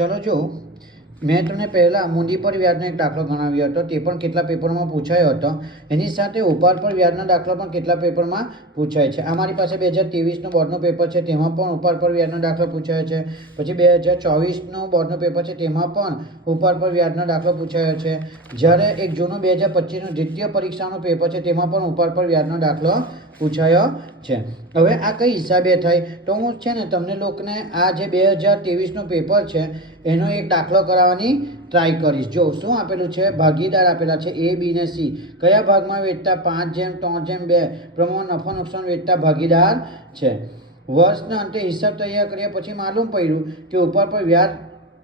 चलो जो मैं तमने पहला मूंदी पर व्याजना एक दाखलो गणाव्यो हतो ते पण केटला पेपरमां पूछायो हतो एनी साथे उपाड़ पर व्याजना दाखला पण केटला पेपरमां पूछाय छे। आ मारी पासे 2023 नो बोर्डनो पेपर छे तेमां पण उपाड़ पर व्याजना दाखलो पूछायो छे। पछी 2024 नो बोर्डनो पेपर छे तेमां पण उपाड़ पर व्याजना दाखलो पूछायो छे। ज्यारे एक जूनो 2025 नो द्वितीय परीक्षानो पेपर छे तेमां पण उपाड़ पर व्याजना दाखलो पूछायो छे। हवे आ कई हिसाबे थाय तो हूँ छे ने तमने लोकने आ जे 2023 नो पेपर छे एनो एक दाखलो कराववानी ट्राय करीश। जो शुं आपेलुं छे भागीदार आपेला छे ए बी ने सी कया भागमां वेचता 5:3:2 प्रमाण नफा नुकसान वेचता भागीदार छे। वर्षना अंते हिसाब तैयार कर्या पछी मालूम पड्युं के उपाड़ पर व्याज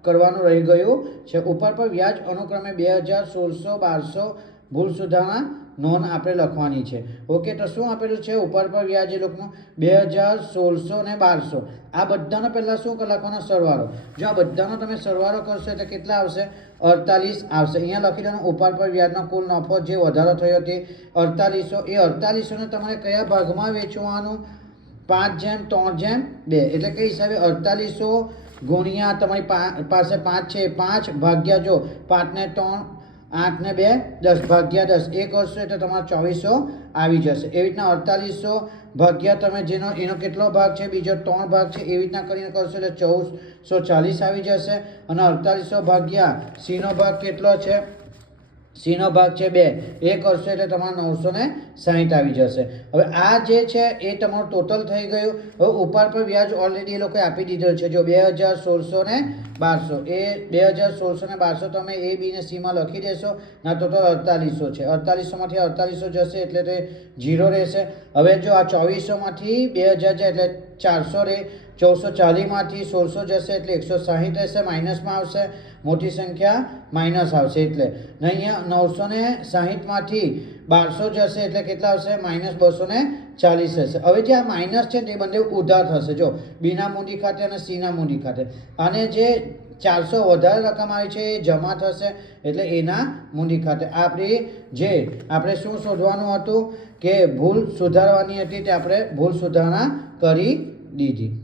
करवानुं रही गयुं छे। उपाड़ पर व्याज अनुक्रमे 2016, 1200 भूल सुधारણા नोंध आपणे लखवानी छे। ओके तो शुं आपेलुं छे उपाड़ पर व्याज ए लोकनुं 2016 ने 1200 आ बधानो पहेला शुं लखवानो सरवाळो। जो आ बधानो तमे सरवाळो करशो એટલે કેટલા આવશે 48 આવશે। અહીંયા લખી દેવાનું ઉપાડ પર વ્યાજનો કુલ નફો જે વધારો થયો તે 4800 એ 4800 ને તમારે કયા ભાગમાં વેચવાનું 5:3:2 એટલે કઈ હિસાબે 4800 ગુણ્યા તમારી પાસે 5 છે 5 ભાગ્યા જો 5 ને 3 8 ने 2 10 भाग्या 10 एक करशो એટલે તમારો 2400 આવી જશે। એવી રીતના 4800 ભાગ્યા તમે જેનો એનો કેટલો ભાગ છે બીજો 3 ભાગ છે એવી રીતના કરીને કરશો એટલે 1440 આવી જશે। અને 4800 ભાગ્યા સી નો ભાગ કેટલો છે सी नो भाग है 2 ए करशो એટલે તમારો 960 આવી જશે। હવે આ જે છે એ તમારું ટોટલ થઈ ગયું। હવે ઉપાડ પર વ્યાજ ઓલરેડી એ લોકોએ આપી દીધેલ છે। જો 2016 ને 1200 એ 2016 ને 1200 તમે એ બી ને સી માં લખી દેશો ના ટોટલ 4800 છે। 4800 માંથી 4800 જશે એટલે તે 0 રહેશે। હવે જો આ 2400 માંથી 2000 જાય એટલે 400 રહે। 1440 માંથી 1600 જશે એટલે 160 રહેશે માઇનસમાં આવશે મોટી સંખ્યા માઇનસ આવશે એટલે ને અહીંયા 960 માંથી 1200 જશે એટલે કેટલા આવશે -240 રહેશે। હવે જે આ માઇનસ છે તે બંને ઉધાર થશે। જો બી ના મૂડી ખાતે અને સી ના મૂડી ખાતે અને જે 400 વધારે રકમ આવી છે એ જમા થશે એટલે એના મૂડી ખાતે। આપણે શું શોધવાનું હતું કે ભૂલ સુધારવાની હતી તે આપણે ભૂલ સુધારણા કરી દીધી।